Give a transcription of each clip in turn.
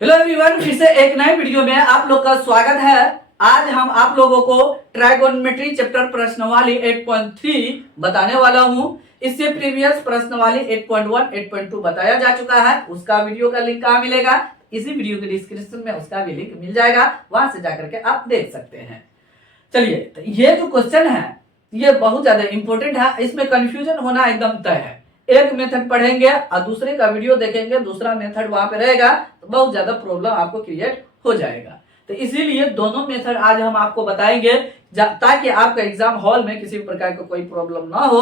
Hello everyone, फिर से एक नए वीडियो में आप लोग का स्वागत है। आज हम आप लोगों को ट्राइगोनोमेट्री चैप्टर प्रश्नवाली 8.3 बताने वाला हूं। इससे प्रीवियस प्रश्नवाली 8.1, 8.2 बताया जा चुका है। उसका वीडियो का लिंक कहाँ मिलेगा? इसी वीडियो के डिस्क्रिप्शन में उसका भी लिंक मिल जाएगा, वहां से जाकर के आप देख सकते हैं। चलिए, तो ये जो क्वेश्चन है ये बहुत ज्यादा इंपॉर्टेंट है। इसमें कंफ्यूजन होना एकदम तय है। एक मेथड पढ़ेंगे और दूसरे का वीडियो देखेंगे, दूसरा मेथड वहां पे रहेगा, तो बहुत ज्यादा प्रॉब्लम आपको क्रिएट हो जाएगा। तो इसीलिए दोनों मेथड आज हम आपको बताएंगे ताकि आपका एग्जाम हॉल में किसी प्रकार का कोई प्रॉब्लम ना हो।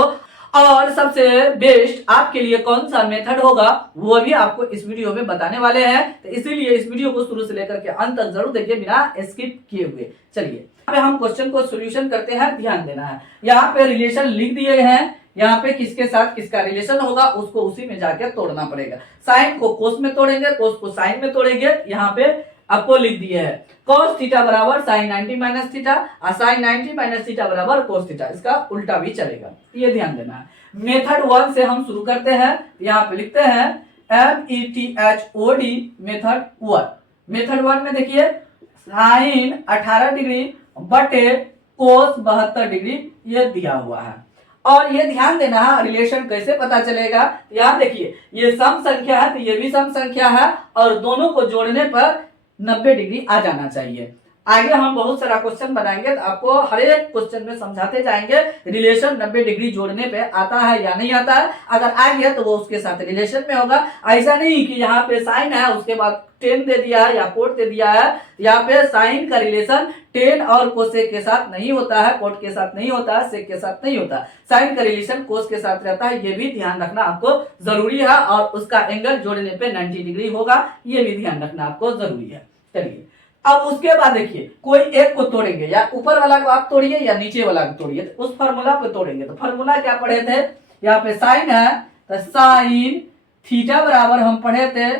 और सबसे बेस्ट आपके लिए कौन सा मेथड होगा वो भी आपको इस वीडियो में बताने वाले हैं। तो इसीलिए इस वीडियो को शुरू से लेकर के अंत तक जरूर देखिए, बिना स्किप किए हुए। चलिए, यहाँ पे हम क्वेश्चन को सोल्यूशन करते हैं, ध्यान देना है। यहाँ पे रिलेशन लिख दिए हैं, यहाँ पे किसके साथ किसका रिलेशन होगा उसको उसी में जाके तोड़ना पड़ेगा। साइन को कोस में तोड़ेंगे, कोस को साइन में तोड़ेंगे। यहाँ पे आपको लिख दिए है cos थीटा बराबर sin 90 माइनस थीटा और sin 90 माइनस थीटा बराबर cos थीटा। इसका उल्टा भी चलेगा, ये ध्यान देना है। मेथड 1 से हम शुरू करते हैं। यहाँ पे लिखते हैं METHOD मेथड 1। मेथड 1 में देखिए sin 18 डिग्री बटे cos 72 डिग्री ये दिया हुआ है। और ये ध्यान देना है रिलेशन कैसे पता चलेगा। यहाँ देखिए ये सम संख्या है तो ये भी सम संख्या है, और दोनों को जोड़ने पर 90 डिग्री आ जाना चाहिए। आगे हम बहुत सारा क्वेश्चन बनाएंगे तो आपको हर एक क्वेश्चन में समझाते जाएंगे रिलेशन 90 डिग्री जोड़ने पे आता है या नहीं आता है। अगर आ गया तो वो उसके साथ रिलेशन में होगा। ऐसा नहीं कि यहाँ पे साइन है उसके बाद टेन दे दिया है या कोट दे दिया है। यहाँ पे साइन का रिलेशन टेन और कोसेक के साथ नहीं होता है, कोट के साथ नहीं होता है, सेक के साथ नहीं होता। साइन का रिलेशन कोस के साथ रहता है, ये भी ध्यान रखना आपको जरूरी है। और उसका एंगल जोड़ने पे 90 डिग्री होगा, ये भी ध्यान रखना आपको जरूरी है। चलिए, अब उसके बाद देखिए कोई एक को तोड़ेंगे, या ऊपर वाला को आप तोड़िए या नीचे वाला को तोड़िए, तो उस फार्मूला पे तोड़ेंगे। तो फार्मूला क्या पढ़े थे? यहाँ पे साइन है तो साइन थीटा बराबर हम पढ़े थे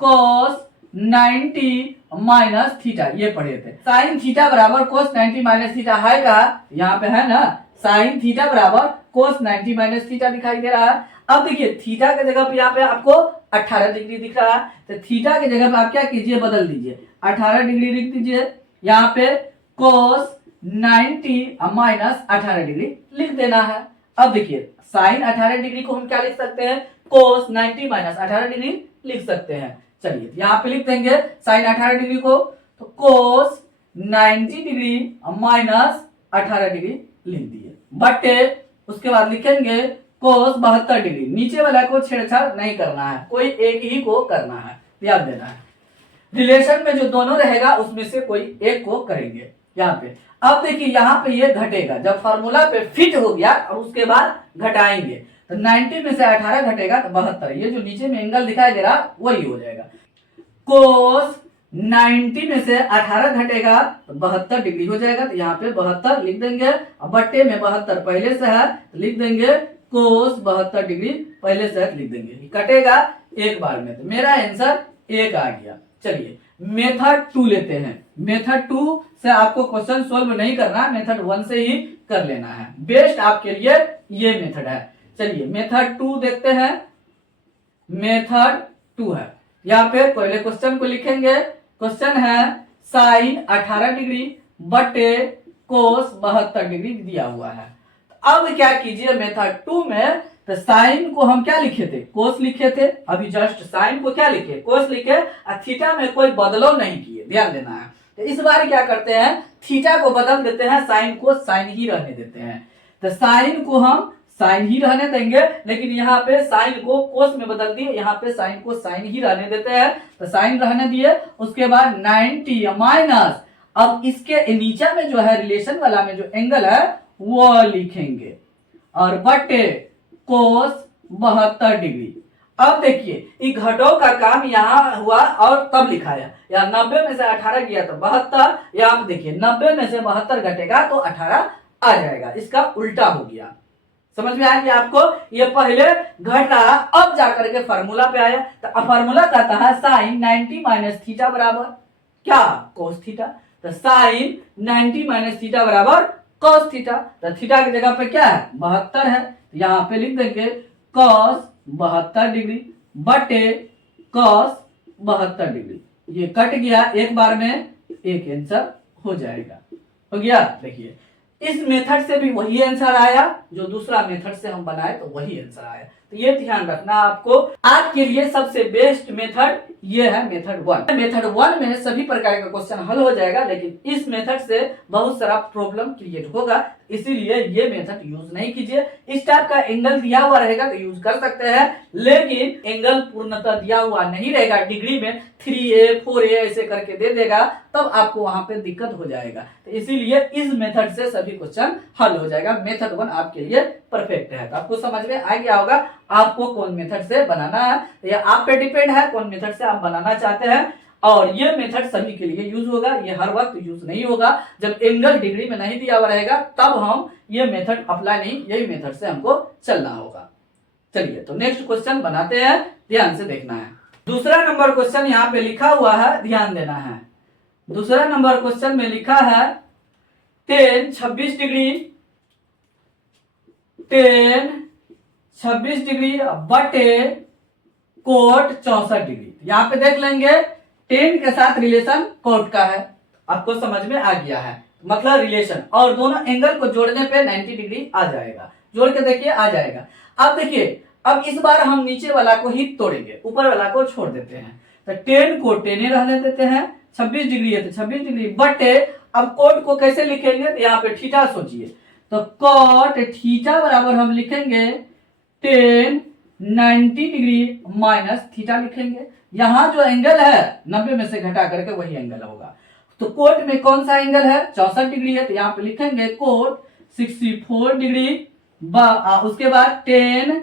cos 90 माइनस थीटा, ये पढ़े थे। साइन थीटा बराबर cos 90 माइनस थीटा है का? यहाँ पे है ना, साइन थीटा बराबर cos 90 माइनस थीटा दिखाई दे रहा है। अब देखिए थीटा के जगह पे यहाँ पे आपको 18 डिग्री दिख रहा है, तो थीटा के जगह पे आप क्या कीजिए, बदल दीजिए, 18 डिग्री लिख दीजिए। यहाँ पे cos 90 माइनस 18 डिग्री लिख देना है। अब देखिए साइन 18 डिग्री को हम क्या लिख सकते हैं? cos 90 माइनस 18 डिग्री लिख सकते हैं। चलिए यहाँ पे लिख देंगे साइन 18 डिग्री को, तो cos 90 डिग्री माइनस 18 डिग्री लिख दिए, बटे उसके बाद लिखेंगे cos 72 डिग्री। नीचे वाला को छेड़छाड़ नहीं करना है, कोई एक ही को करना है, ध्यान देना है। रिलेशन में जो दोनों रहेगा उसमें से कोई एक को करेंगे यहाँ पे। अब देखिए यहाँ पे ये घटेगा, जब फार्मूला पे फिट हो गया और उसके बाद घटाएंगे तो 90 में से 18 घटेगा तो 72। ये जो नीचे में एंगल दिखाई दे रहा वही हो जाएगा। cos 90 में से 18 घटेगा तो 72 डिग्री हो जाएगा। तो यहाँ पे 72 लिख देंगे, बट्टे में 72 पहले से है तो लिख देंगे cos 72 डिग्री पहले से लिख देंगे, कटेगा एक बार में। तो मेरा आंसर 1 आ गया। चलिए मेथड 2 लेते हैं। मेथड 2 से आपको क्वेश्चन सोल्व नहीं करना, मेथड 1 से ही कर लेना है। बेस्ट आपके लिए ये मेथड है। चलिए मेथड 2 देखते हैं। मेथड 2 है, यहाँ पे पहले क्वेश्चन को लिखेंगे। क्वेश्चन है साइन 18 डिग्री बटे cos 72 डिग्री दिया हुआ है। अब क्या कीजिए मेथड 2 में, तो साइन को हम क्या लिखे थे? कोस लिखे थे। अभी जस्ट साइन को क्या लिखे? कोस लिखे, और थीटा में कोई बदलाव नहीं किए, ध्यान देना है। तो इस बार क्या करते हैं, थीटा को बदल देते हैं, साइन को साइन ही रहने देते हैं। तो साइन को हम साइन ही रहने देंगे, लेकिन यहाँ पे साइन को कोस में बदल दिए, यहाँ पे साइन को साइन ही रहने देते हैं। तो साइन रहने दिए, उसके बाद 90 माइनस, अब इसके नीचे में जो है रिलेशन वाला में जो एंगल है वो लिखेंगे, और बटे cos 72 डिग्री। अब देखिए घटों का काम यहाँ हुआ और तब लिखाया, या 90 में से 18 गया तो 72। यहाँ देखिए 90 में से 72 घटेगा तो 18 आ जाएगा, इसका उल्टा हो गया। समझ में आया कि आपको ये पहले घट रहा, अब जाकर के फार्मूला पे आया। तो फार्मूला कहता है साइन 90 माइनस थीटा बराबर क्या? cos theta. तो साइन 90 माइनस थीटा बराबर cos थीटा। तो थीटा की जगह पे क्या है? 72 है, यहाँ पे लिख देंगे cos 72 डिग्री बटे cos 72 डिग्री। ये कट गया, एक बार में एक आंसर हो जाएगा। हो गया। देखिए इस मेथड से भी वही आंसर आया, जो दूसरा मेथड से हम बनाए तो वही आंसर आया। तो ये ध्यान रखना आपको। आज के लिए सबसे बेस्ट मेथड ये है मेथड 1। मेथड 1 में सभी प्रकार का क्वेश्चन हल हो जाएगा, लेकिन इस मेथड से बहुत सारा प्रॉब्लम क्रिएट होगा, इसीलिए ये मेथड यूज नहीं कीजिए। इस टाइप का एंगल दिया हुआ रहेगा तो यूज कर सकते हैं, लेकिन एंगल पूर्णतः दिया हुआ नहीं रहेगा, डिग्री में 3a 4a ऐसे करके दे देगा, तब आपको वहां पे दिक्कत हो जाएगा। तो इसीलिए इस मेथड से सभी क्वेश्चन हल हो जाएगा। मेथड 1 आपके लिए परफेक्ट है। तो आपको समझ में आ गया होगा आपको कौन मेथड से बनाना है, या आप पे डिपेंड है कौन मेथड से आप बनाना चाहते हैं। और ये मेथड सभी के लिए यूज होगा, ये हर वक्त यूज नहीं होगा। जब एंगल डिग्री में नहीं दिया हुआ रहेगा तब हम ये मेथड अप्लाई नहीं, यही मेथड से हमको चलना होगा। चलिए तो नेक्स्ट क्वेश्चन बनाते हैं, ध्यान से देखना है। दूसरा नंबर क्वेश्चन यहाँ पे लिखा हुआ है, ध्यान देना है। दूसरा नंबर क्वेश्चन में लिखा है 10 26 डिग्री 10 26 डिग्री बटे कोट 64 डिग्री। यहाँ पे देख लेंगे 10 के साथ रिलेशन कोट का है, आपको समझ में आ गया है, मतलब रिलेशन, और दोनों एंगल को जोड़ने पे 90 डिग्री आ जाएगा। जोड़ के देखिए आ जाएगा। अब देखिए, अब इस बार हम नीचे वाला को ही तोड़ेंगे, ऊपर वाला को छोड़ देते हैं। तो 10 को 10 रहने देते हैं, 26 डिग्री है तो 26 डिग्री बटे, अब कोट को कैसे लिखेंगे, तो यहाँ पे थीटा सोचिए, तो कोट थीटा बराबर हम लिखेंगे 10 90 डिग्री माइनस थीटा लिखेंगे। यहाँ जो एंगल है 90 में से घटा करके वही एंगल होगा। तो कोट में कौन सा एंगल है, 64 डिग्री है, तो यहाँ पे लिखेंगे कोट 64 डिग्री, उसके बाद 10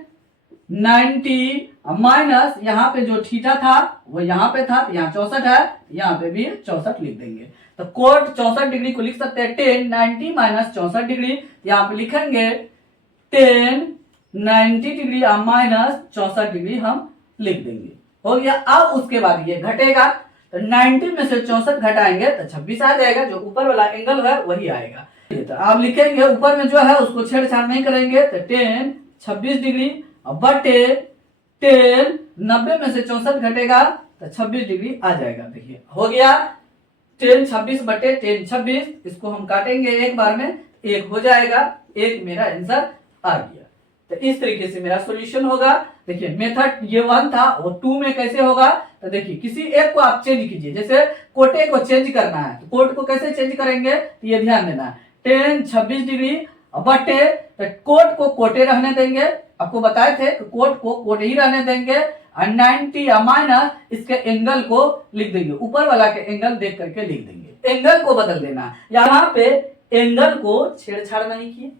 90 माइनस यहाँ पे जो थीटा था वो यहाँ पे था, यहाँ 64 है, यहाँ पे भी 64 लिख देंगे। तो कोट 64 डिग्री को लिख सकते हैं 10 90 माइनस 64 डिग्री, यहाँ पे लिखेंगे 10 90 डिग्री माइनस 64 डिग्री हम लिख देंगे। हो गया। अब उसके बाद ये घटेगा, तो 90 में से 64 घटाएंगे तो 26 आ जाएगा, जो ऊपर वाला एंगल है वही आएगा। तो आप लिखेंगे ऊपर में जो है उसको छेड़छाड़ नहीं करेंगे, तो 10 26 डिग्री बटे 10 90 में से 64 घटेगा तो 26 डिग्री आ जाएगा। देखिए हो गया 10 26 बटे 10 26, इसको हम काटेंगे एक बार में, एक हो जाएगा, एक मेरा आंसर आ गया। तो इस तरीके से मेरा सॉल्यूशन होगा। देखिए मेथड ये 1 था, वो 2 में कैसे होगा, तो देखिए किसी एक को आप चेंज कीजिए, जैसे कोटे को चेंज करना है तो कोट को कैसे चेंज करेंगे, तो ये ध्यान देना है। 10 26 डिग्री बटे, तो कोट को कोटे रहने देंगे, आपको बताए थे कोट को कोट ही रहने देंगे, और 90 माइनस इसके एंगल को लिख देंगे, ऊपर वाला के एंगल देख करके लिख देंगे, एंगल को बदल देना। यहाँ पे एंगल को छेड़छाड़ नहीं किए,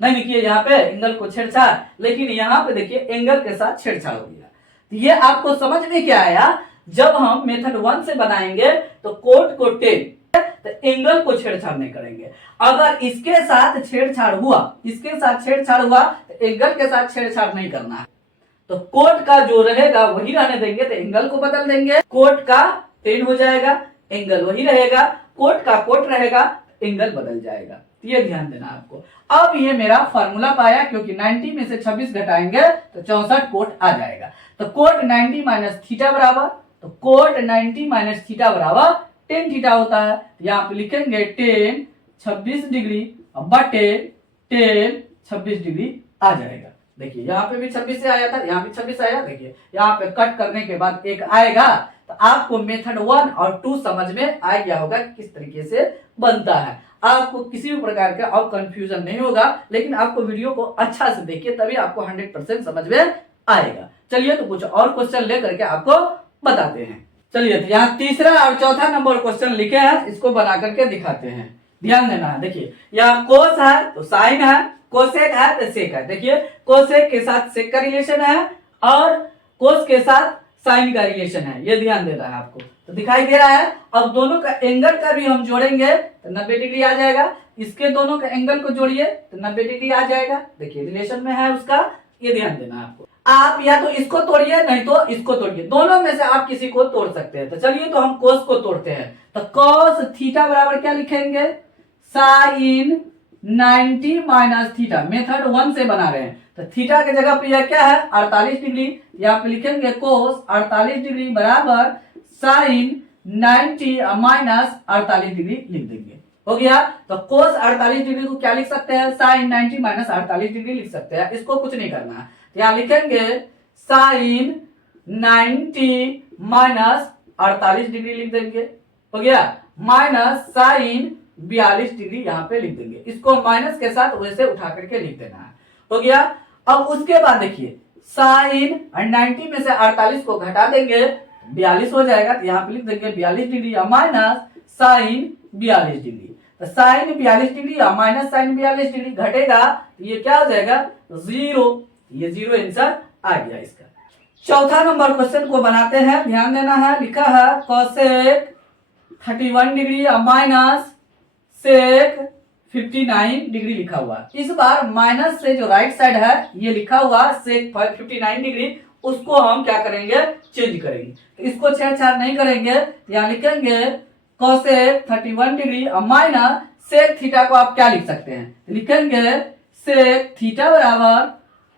नहीं लिखिए यहाँ पे एंगल को छेड़छाड़, लेकिन यहाँ पे देखिए एंगल के साथ छेड़छाड़ हो गया। तो ये आपको समझ में क्या आया, जब हम मेथड 1 से बनाएंगे तो कोट को 10, तो एंगल को छेड़छाड़ नहीं करेंगे। अगर इसके साथ छेड़छाड़ हुआ, इसके साथ छेड़छाड़ हुआ तो एंगल के साथ छेड़छाड़ नहीं करना है, तो कोट का जो रहेगा वही रहने देंगे, तो एंगल को बदल देंगे, कोट का 10 हो जाएगा, एंगल वही रहेगा, कोट का कोट रहेगा, एंगल बदल जाएगा। ये ध्यान देना आपको। अब ये मेरा फार्मूला पाया, क्योंकि 90 में से 26 घटाएंगे तो 64 कोट आ जाएगा। तो कोट 90 माइनस थीटा बराबर, तो कोट 90 माइनस थीटा बराबर 10 थीटा होता है। यहाँ पे लिखेंगे 10 26 डिग्री बटे 10 26 डिग्री आ जाएगा। देखिए यहाँ पे भी 26 से आया था, यहाँ भी 26 आया। देखिए यहाँ पे कट करने के बाद एक आएगा, तो आपको मेथड 1 और 2 समझ में आ गया होगा किस तरीके से बनता है। आपको किसी भी प्रकार का अब कंफ्यूजन नहीं होगा, लेकिन आपको वीडियो को अच्छा से देखिए, तभी आपको 100% समझ में आएगा। चलिए तो कुछ और क्वेश्चन लेकर के आपको बताते हैं। चलिए तो यहाँ तीसरा और चौथा नंबर क्वेश्चन लिखे हैं, इसको बना करके दिखाते हैं, ध्यान देना है। देखिए यहाँ कोस है तो साइन है, कोसेक है तो सेक है। देखिए कोसेक के साथ सेक का रिलेशन है और कोस के साथ साइन का रिलेशन है, ये ध्यान देना है आपको। तो दिखाई दे रहा है। अब दोनों का एंगल का भी हम जोड़ेंगे तो 90 डिग्री आ जाएगा, इसके दोनों का एंगल को जोड़िए तो 90 डिग्री आ जाएगा। देखिए रिलेशन में है उसका, ये ध्यान देना है आपको। आप या तो इसको तोड़िए नहीं तो इसको तोड़िए, दोनों में से आप किसी को तोड़ सकते हैं। तो चलिए तो हम कोस को तोड़ते हैं। तो कोस थीटा बराबर क्या लिखेंगे, साइन 90 माइनस थीटा। मेथड 1 से बना रहे हैं तो थीटा के जगह पे यह क्या है 48 डिग्री, यहाँ पे लिखेंगे कोस 48 डिग्री बराबर साइन 90 माइनस 48 डिग्री लिख देंगे। हो गया। तो कोस 48 डिग्री को क्या लिख सकते हैं, साइन 90 माइनस 48 डिग्री लिख सकते हैं। इसको कुछ नहीं करना है, तो यहां लिखेंगे साइन 90 माइनस 48 डिग्री लिख देंगे। हो गया। माइनस साइन 42 डिग्री यहाँ पे लिख देंगे। इसको माइनस के साथ वैसे उठा करके लिख देना है। हो गया। अब उसके बाद देखिए साइन 90 में से 48 को घटा देंगे 42 हो जाएगा, तो यहाँ पे लिख देंगे 42 डिग्री माइनस साइन 42 डिग्री। तो sine 42 degree minus sine 42 degree घटेगा तो ये क्या हो जाएगा, जीरो। ये जीरो आंसर आ गया इसका। चौथा नंबर क्वेश्चन को बनाते हैं, ध्यान देना है। लिखा है cosec 31 degree minus sec 59 degree लिखा हुआ। इस बार माइनस से जो राइट साइड है ये लिखा हुआ सेक 59 डिग्री, उसको हम क्या करेंगे, चेंज करेंगे। तो इसको छेड़छाड़ नहीं करेंगे, यहाँ लिखेंगे cosec 31 degree minus sec theta को आप क्या लिख सकते हैं, लिखेंगे सेक थीटा बराबर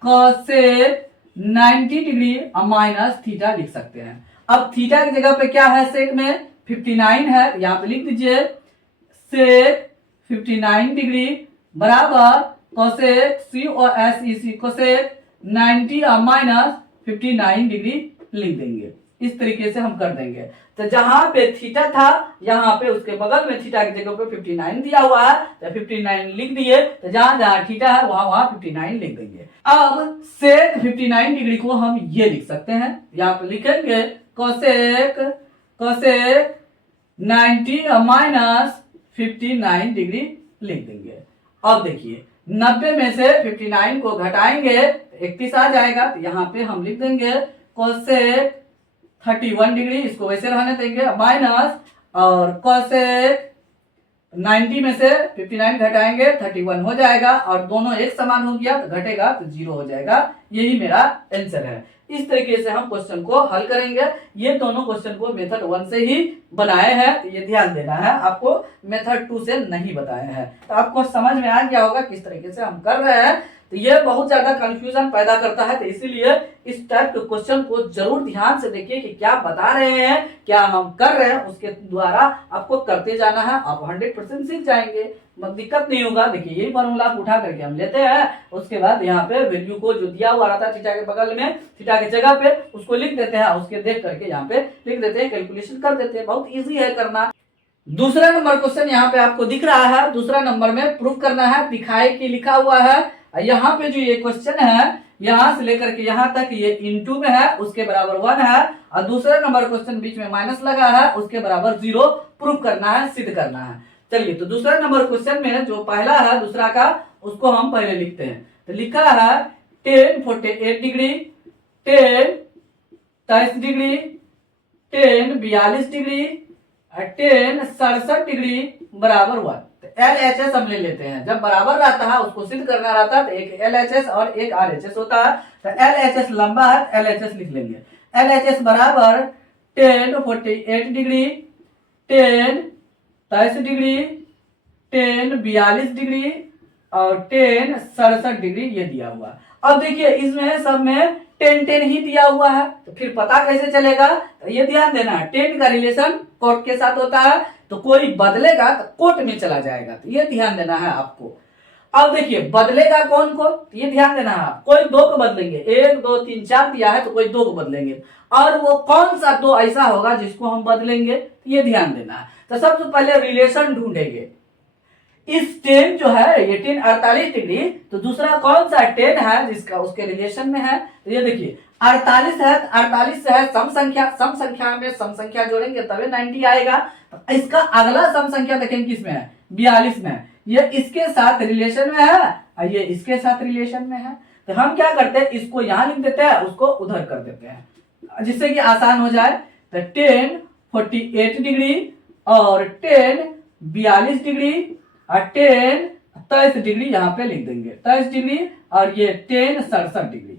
कोसेक 90 डिग्री माइनस थीटा लिख सकते हैं। अब थीटा की जगह पे क्या है, सेक में 59 है, तो यहाँ पे लिख दीजिए सेक 59 डिग्री बराबर cosec COSEC cosec 90 minus 59 degree लिख देंगे। इस तरीके से हम कर देंगे। तो जहां पे थीटा था यहाँ पे उसके बगल में थीटा की जगह पे 59 दिया हुआ है, तो 59 लिख दिए। तो जहां जहां थीटा है वहां वहां 59 लिख देंगे। अब सेक 59 डिग्री को हम ये लिख सकते हैं, यहाँ पे लिखेंगे कोसेक 90 माइनस 59 डिग्री लिख देंगे। अब देखिए 90 में से 59 को घटाएंगे 31 आ जाएगा, तो यहाँ पे हम लिख देंगे कोसेक 31 डिग्री, इसको वैसे रहने देंगे, माइनस और कोसेक 90 में से 59 घटाएंगे 31 हो जाएगा, और दोनों एक समान हो गया तो घटेगा तो जीरो हो जाएगा। यही मेरा आंसर है। इस तरीके से हम क्वेश्चन को हल करेंगे। ये दोनों क्वेश्चन को मेथड 1 से ही बनाए हैं, तो ये ध्यान देना है, आपको मेथड 2 से नहीं बताया है। तो आपको समझ में आ गया होगा किस तरीके से हम कर रहे हैं। तो ये बहुत ज्यादा कंफ्यूजन पैदा करता है, तो इसीलिए इस टाइप के क्वेश्चन को जरूर ध्यान से देखिए कि क्या बता रहे हैं, क्या हम कर रहे हैं, उसके द्वारा आपको करते जाना है। आप 100% सीख जाएंगे, दिक्कत नहीं होगा। देखिए यही फॉर्मूला उठा करके हम लेते हैं, उसके बाद यहाँ पे वैल्यू को जो दिया हुआ रहता है थीटा के बगल में, थीटा की जगह पे उसको लिख देते हैं, उसके देख करके यहाँ पे लिख देते हैं, कैलकुलेशन कर देते हैं। बहुत ईजी है करना। दूसरा नंबर क्वेश्चन यहाँ पे आपको दिख रहा है, दूसरा नंबर में प्रूफ करना है, दिखाए कि लिखा हुआ है। यहाँ पे जो ये क्वेश्चन है यहाँ से लेकर के यहाँ तक ये इनटू में है, उसके बराबर 1 है, और दूसरा नंबर क्वेश्चन बीच में माइनस लगा है, उसके बराबर 0 प्रूफ करना है, सिद्ध करना है। चलिए तो दूसरा नंबर क्वेश्चन में जो पहला है दूसरा का, उसको हम पहले लिखते हैं। तो लिखा है 10 48 डिग्री, 10 23 डिग्री, 10 42 डिग्री, 10 67 डिग्री बराबर 1। LHS हम ले लेते हैं। जब बराबर रहता है उसको सिद्ध करना रहता है, तो एक LHS और एक RHS होता है। तो LHS लंबा है, LHS लिख लेंगे। LHS बराबर 10 48 डिग्री, 10 23 डिग्री, 10 42 डिग्री और 10 67 डिग्री ये दिया हुआ। अब देखिए इसमें सब में 10 10 ही दिया हुआ है, तो फिर पता कैसे चलेगा, तो ये ध्यान देना है 10 का रिलेशन कोट के साथ होता है, तो कोई बदलेगा तो कोट में चला जाएगा, तो ये ध्यान देना है आपको। अब देखिए बदलेगा कौन को, ये ध्यान देना है। कोई 2 को बदलेंगे, 1 2 3 4 दिया है तो कोई 2 को बदलेंगे, और वो कौन सा 2 ऐसा होगा जिसको हम बदलेंगे, तो ये ध्यान देना है। तो सबसे पहले रिलेशन ढूंढेंगे। इस 10 जो है ये 10 48 डिग्री, तो दूसरा कौन सा 10 है जिसका उसके रिलेशन में है, तो ये देखिए 48 है, 48 से है सम संख्या, सम संख्या में सम संख्या जोड़ेंगे तभी 90 आएगा। तो इसका अगला सम संख्या देखेंगे किसमें है, 42 में है। ये इसके साथ रिलेशन में है और ये इसके साथ रिलेशन में है। तो हम क्या करते हैं, इसको यहाँ लिख देते हैं, उसको उधर कर देते हैं, जिससे कि आसान हो जाए। तो 10 48 डिग्री और 10 42 डिग्री और 10 23 डिग्री यहाँ पे लिख देंगे, 23 डिग्री, और ये 10 67 डिग्री,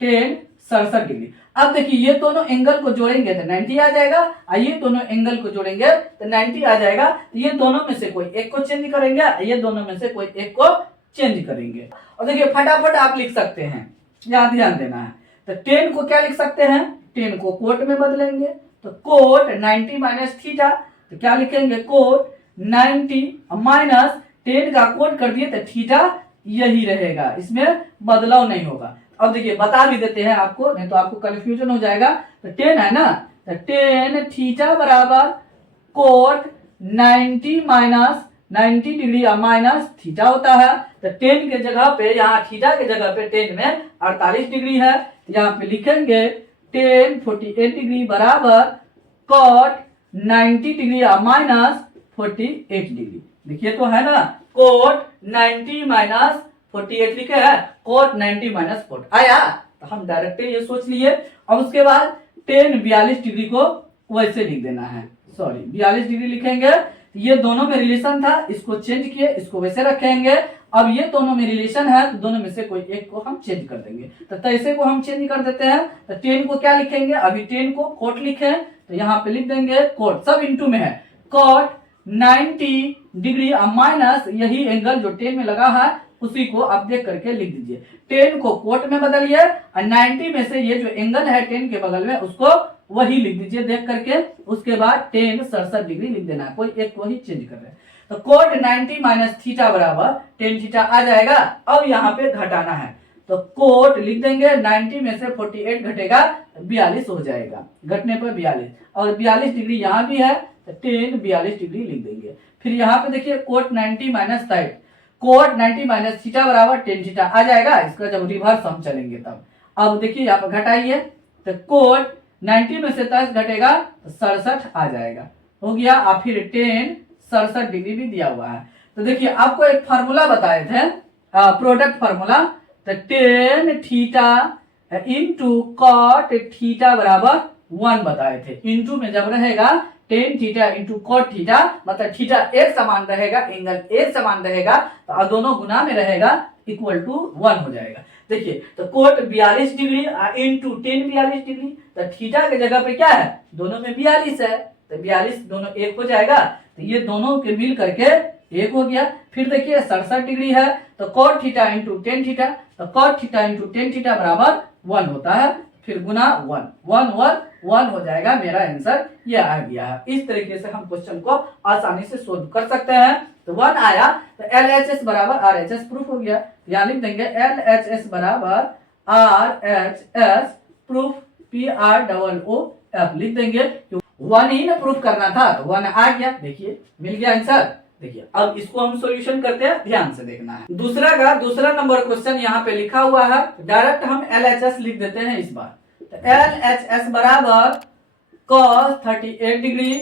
10 67 डिग्री। अब देखिए ये दोनों एंगल को जोड़ेंगे तो 90 आ जाएगा, और ये दोनों एंगल को जोड़ेंगे तो 90 आ जाएगा। तो ये दोनों में से कोई एक को चेंज करेंगे, ये दोनों में से कोई एक को चेंज करेंगे। और देखिए फटाफट आप लिख सकते हैं, यहाँ ध्यान देना है। तो 10 को क्या लिख सकते हैं, 10 को कोट में बदलेंगे, तो कोट 90 माइनस थीटा, तो क्या लिखेंगे कोट 90 माइनस 10 का कोट कर दिए तो थीटा यही रहेगा, इसमें बदलाव नहीं होगा। अब देखिए बता भी देते हैं आपको, नहीं तो आपको कंफ्यूजन हो जाएगा। तो 10 है ना, तो 10 थीटा बराबर cot 90 minus 90 degree minus theta होता है। तो 10 के जगह पे, यहाँ थीटा के जगह पे 10 में 48 डिग्री है, यहाँ पे लिखेंगे 10 48 डिग्री बराबर कॉट 90 डिग्री माइनस 48 डिग्री। देखिए तो है ना, कोट 90 माइनस 48 लिखे है, कोट 90 माइनस 4 आया, तो हम डायरेक्ट ये सोच लिए। अब उसके बाद 10 42 डिग्री को वैसे लिख देना है, सॉरी 42 डिग्री लिखेंगे। ये दोनों में रिलेशन था, इसको चेंज किए, इसको वैसे रखेंगे। अब ये दोनों में रिलेशन है, तो दोनों में से कोई एक को हम चेंज कर देंगे। तो तैसे को हम चेंज कर देते हैं। तो 10 को क्या लिखेंगे, अभी 10 को कोट लिखे, तो यहाँ पे लिख देंगे कोट, सब इंटू में है, कोट 90 डिग्री माइनस यही एंगल जो 10 में लगा है उसी को आप देख करके लिख दीजिए। 10 को कोट में बदलिए और 90 में से ये जो एंगल है 10 के बगल में उसको वही लिख दीजिए देख करके। उसके बाद 10 67 डिग्री लिख देना है, कोई एक को ही चेंज कर रहे हैं। तो कोट 90 माइनस थीटा बराबर 10 थीटा आ जाएगा। अब यहाँ पे घटाना है, तो कोट लिख देंगे, 90 में से 48 घटेगा 42 हो जाएगा, घटने पर 42, और 42 डिग्री यहाँ भी है तो 10 42 डिग्री लिख देंगे। फिर यहाँ पे देखिए cot 90 minus 30, cot 90 minus theta बराबर 10 थीटा आ जाएगा। इसका जब रिवर्स हम चलेंगे तब, अब देखिए यहाँ पर घटाइए, तो कोट 90 में से 30 घटेगा तो 67 आ जाएगा, हो गया। और फिर 10 67 डिग्री भी दिया हुआ है। तो देखिए आपको एक फार्मूला बताए थे, प्रोडक्ट फार्मूला, तो 10 थीटा इंटू कॉट थीटा बराबर 1 बताए थे। इंटू में जब रहेगा 10 थीटा इंटू कॉट थीटा, मतलब थीटा एक समान रहेगा, एंगल एक समान रहेगा, तो दोनों गुना में रहेगा, इक्वल टू 1 हो जाएगा। देखिए तो कोट 42 डिग्री इंटू 10 42 डिग्री, तो थीटा के जगह पे क्या है, दोनों में 42 है, तो 42 दोनों एक हो जाएगा, तो ये दोनों के मिल करके एक हो गया। फिर देखिए 67 डिग्री है, तो कॉट थीटा इंटू 10 थीटा, तो कॉट थीटा इंटू 10 थीटा बराबर 1 होता है, फिर गुना 1 हो जाएगा। मेरा आंसर ये आ गया है। इस तरीके से हम क्वेश्चन को आसानी से सोल्व कर सकते हैं। तो 1 आया, तो LHS बराबर RHS प्रूफ हो गया। यहाँ लिख देंगे LHS बराबर RHS प्रूफ, PROOF लिख देंगे। 1 ही ना प्रूफ करना था, तो 1 आ गया, देखिए मिल गया आंसर। देखिए अब इसको हम सॉल्यूशन करते हैं, ध्यान से देखना है। दूसरा नंबर क्वेश्चन यहाँ पे लिखा हुआ है, डायरेक्ट हम LHS लिख देते हैं इस बार। तो LHS बराबर cos 38 डिग्री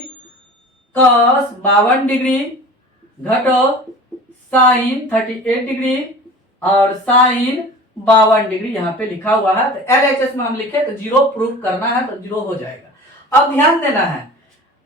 cos 52 डिग्री घटो sin 38 डिग्री और sin 52 डिग्री यहाँ पे लिखा हुआ है। तो LHS में हम लिखे तो 0 प्रूफ करना है, तो 0 हो जाएगा। अब ध्यान देना है,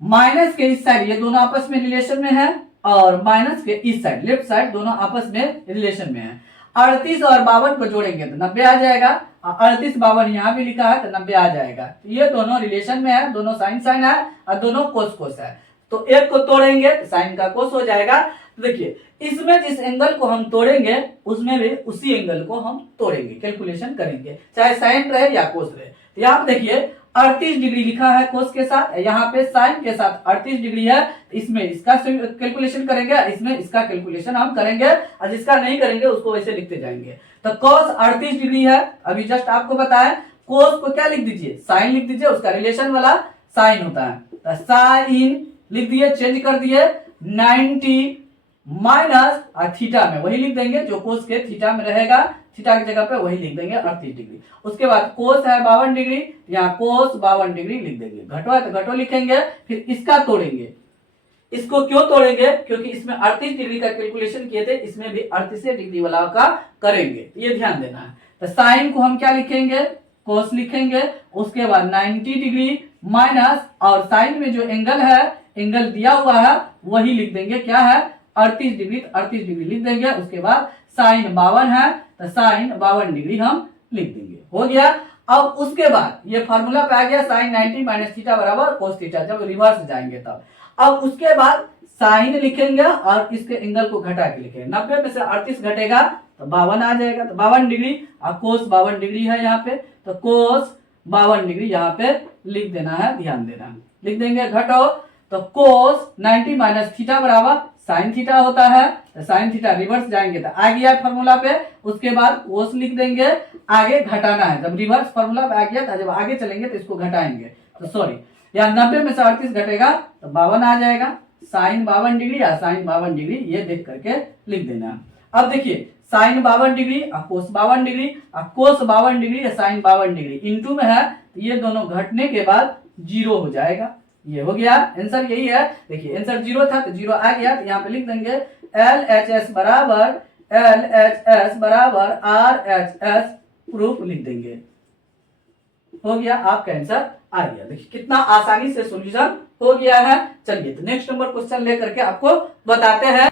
माइनस के इस साइड ये दोनों आपस में रिलेशन में है, और माइनस के इस साइड लेफ्ट साइड दोनों आपस में रिलेशन में है। 38 और 52 को जोड़ेंगे तो 90 आ जाएगा, 38 52 यहाँ भी लिखा है तो 90 आ जाएगा। तो ये दोनों रिलेशन में है, दोनों साइन साइन है और दोनों कोस कोस है, तो एक को तोड़ेंगे तो साइन का कोस हो जाएगा। तो देखिए इसमें जिस एंगल को हम तोड़ेंगे उसमें भी उसी एंगल को हम तोड़ेंगे, कैलकुलेशन करेंगे, चाहे साइन रहे या कोस रहे। तो यहाँ पे देखिए 38 डिग्री लिखा है कोस के साथ, यहाँ पे साइन के साथ 38 डिग्री है, इसमें इसका कैलकुलेशन करेंगे, इसमें इसका कैलकुलेशन हम करेंगे, और जिसका नहीं करेंगे उसको वैसे लिखते जाएंगे। तो कोस 38 डिग्री है, अभी जस्ट आपको बताया, कोस को क्या लिख दीजिए, साइन लिख दीजिए, उसका रिलेशन वाला साइन होता है, तो साइन लिख दिए, चेंज कर दिए 90 माइनस थीटा में वही लिख देंगे जो कोस के थीटा में रहेगा, थीटा की जगह पे वही लिख देंगे 38 डिग्री। उसके बाद कोस है 52 डिग्री, यहाँ कोस 52 डिग्री लिख देंगे, घटो है तो घटो लिखेंगे, फिर इसका तोड़ेंगे। इसको क्यों तोड़ेंगे, क्योंकि इसमें 38 डिग्री का कैलकुलेशन किए थे, इसमें भी 38 डिग्री वाला का करेंगे, ये ध्यान देना है। तो साइन को हम क्या लिखेंगे, कोस लिखेंगे, उसके बाद 90 डिग्री माइनस, और साइन में जो एंगल है, एंगल दिया हुआ है वही लिख देंगे, क्या है 38 डिग्री, 38 डिग्री लिख देंगे। उसके बाद साइन 52 है तो साइन 52 डिग्री हम लिख देंगे, हो गया। अब उसके बाद ये फार्मूला पे आ गया, साइन 90 माइनस थीटा बराबर कोस थीटा, जब रिवर्स जाएंगे तब। अब उसके बाद साइन लिखेंगे और इसके एंगल को घटा के लिखेंगे, 90 में से 38 घटेगा तो 52 आ जाएगा, तो 52 डिग्री, और कोस 52 डिग्री है यहाँ पे, तो कोस 52 डिग्री यहाँ पे लिख देना है, ध्यान देना। लिख देंगे घटाओ तो कोस 90 माइनस थीटा बराबर साइन थीटा होता है। तो साइन थीटा रिवर्स जाएंगे तो आ गया फॉर्मूला पे, उसके बाद कोस लिख देंगे, आगे घटाना है। जब रिवर्स फॉर्मूला पे आ गया तो जब आगे चलेंगे तो इसको घटाएंगे, तो सॉरी यहाँ 90 में से 38 घटेगा तो 52 आ जाएगा। साइन 52 डिग्री या साइन 52 डिग्री ये देख करके लिख देना। अब देखिए साइन 52 डिग्री और कोस 52 डिग्री और कोस 52 डिग्री या साइन 52 डिग्री इनटू में है, तो ये दोनों घटने के बाद 0 हो जाएगा। ये हो गया, आंसर यही है। देखिए आंसर 0 था तो 0 आ गया, तो यहाँ पे लिख देंगे LHS बराबर RHS प्रूफ लिख देंगे। हो गया, आपका आंसर आ गया। देखिए कितना आसानी से सॉल्यूशन हो गया है। चलिए तो नेक्स्ट नंबर क्वेश्चन लेकर के आपको बताते हैं।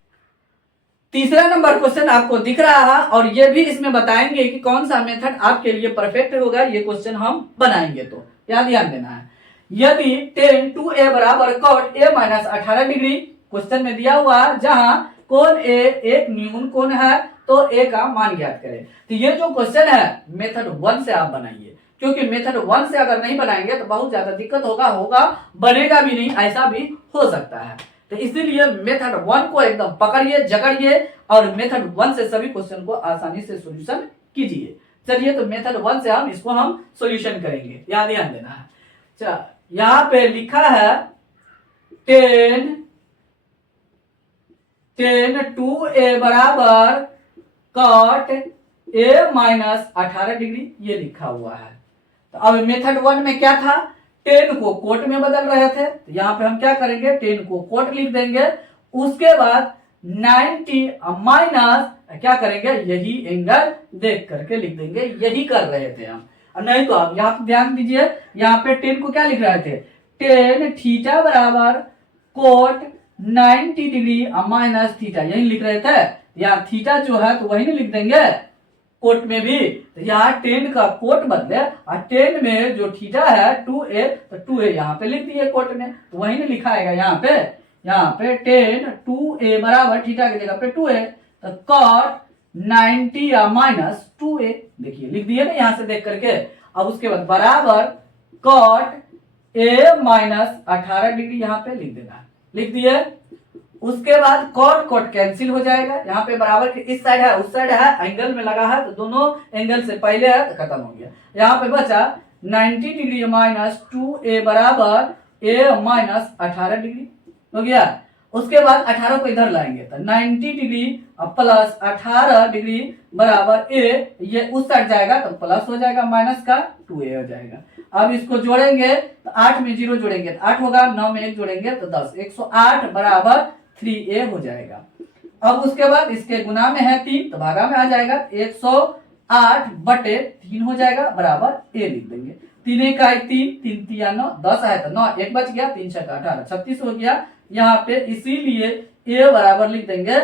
तीसरा नंबर क्वेश्चन आपको दिख रहा है और ये भी इसमें बताएंगे कि कौन सा मेथड आपके लिए परफेक्ट होगा। ये क्वेश्चन हम बनाएंगे तो क्या ध्यान देना है। यदि tan 2a बराबर cot a minus 18 degree question में दिया हुआ जहां कोण a एक न्यून कोण है तो a का मान ज्ञात करें। तो ये जो क्वेश्चन है मेथड 1 से आप बनाइए, क्योंकि मेथड 1 से अगर नहीं बनाएंगे तो बहुत ज्यादा दिक्कत होगा बनेगा भी नहीं, ऐसा भी हो सकता है। तो इसीलिए मेथड 1 को एकदम पकड़िए जकड़िए और मेथड 1 से सभी क्वेश्चन को आसानी से सॉल्यूशन कीजिए। चलिए तो मेथड 1 से हम सॉल्यूशन करेंगे, यहाँ ध्यान देना है। चल यहाँ पे लिखा है tan 2a बराबर cot a माइनस 18 डिग्री ये लिखा हुआ है। तो अब मेथड 1 में क्या था, tan को कोट में बदल रहे थे, तो यहाँ पे हम क्या करेंगे tan को कोट लिख देंगे, उसके बाद 90 माइनस क्या करेंगे यही एंगल देख करके लिख देंगे, यही कर रहे थे हम। नहीं तो आप यहाँ पे ध्यान दीजिए, यहाँ पे tan को क्या लिख रहे थे, tan थीटा बराबर कोट 90 डिग्री माइनस थीटा यही लिख रहे थे। यहाँ थीटा जो है तो वही नहीं लिख देंगे कोट में भी, तो यहाँ tan का कोट बदले और tan में जो थीटा है 2a तो 2a यहाँ पे लिख दिए कोट में, तो वही नहीं लिखा है यहाँ पे tan 2a बराबर थीटा की जगह पे 2a तो cot 90 माइनस 2a देखिए लिख दिए ना यहाँ से देख करके। अब उसके बाद बराबर cot a माइनस 18 डिग्री यहाँ पे लिख देना, लिख दिए। उसके बाद cot कैंसिल हो जाएगा, यहाँ पे बराबर के इस साइड है उस साइड है, एंगल में लगा है तो दोनों एंगल से पहले है तो खत्म हो गया। यहाँ पे बचा 90 डिग्री माइनस 2a बराबर a माइनस 18 डिग्री हो गया। उसके बाद 18 को इधर लाएंगे तो 90 डिग्री प्लस 18 डिग्री बराबर a, ये उस साइड जाएगा तो प्लस हो जाएगा, माइनस का 2a हो जाएगा। अब इसको जोड़ेंगे तो 8 में 0 जोड़ेंगे तो 8 होगा, 9 में 1 जोड़ेंगे तो 10, 108 बराबर 3a हो जाएगा। अब उसके बाद इसके गुना में है 3 तो भागा में आ जाएगा, 108 बटे 3 हो जाएगा बराबर a लिख देंगे। 3 का 3, 3 3 9, 10 है तो 9 1 बच गया, 3 6 18 36 हो गया यहाँ पे। इसीलिए a बराबर लिख देंगे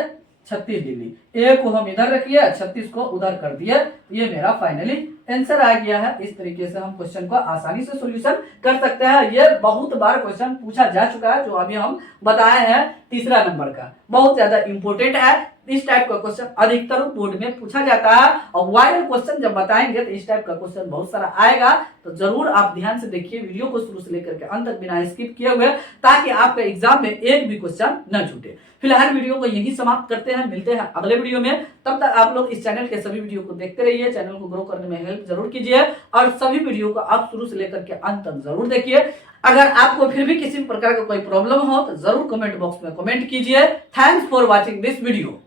36 डिग्री। a को हम इधर रखिए, 36 को उधर कर दिए, ये मेरा फाइनली आंसर आ गया है। इस तरीके से हम क्वेश्चन को आसानी से सॉल्यूशन कर सकते हैं। ये बहुत बार क्वेश्चन पूछा जा चुका है, जो अभी हम बताए हैं तीसरा नंबर का, बहुत ज्यादा इंपॉर्टेंट है। इस टाइप का क्वेश्चन अधिकतर बोर्ड में पूछा जाता है और वायरल क्वेश्चन जब बताएंगे तो इस टाइप का क्वेश्चन बहुत सारा आएगा। तो जरूर आप ध्यान से देखिए वीडियो को शुरू से लेकर के अंत तक बिना स्किप किए हुए, ताकि आपके एग्जाम में एक भी क्वेश्चन न छूटे। फिलहाल वीडियो को यही समाप्त करते हैं, मिलते हैं अगले वीडियो में। तब तक आप लोग इस चैनल के सभी वीडियो को देखते रहिए, चैनल को ग्रो करने में हेल्प जरूर कीजिए और सभी वीडियो को आप शुरू से लेकर के अंत तक जरूर देखिए। अगर आपको फिर भी किसी प्रकार का कोई प्रॉब्लम हो तो जरूर कमेंट बॉक्स में कमेंट कीजिए। Thanks for watching this video.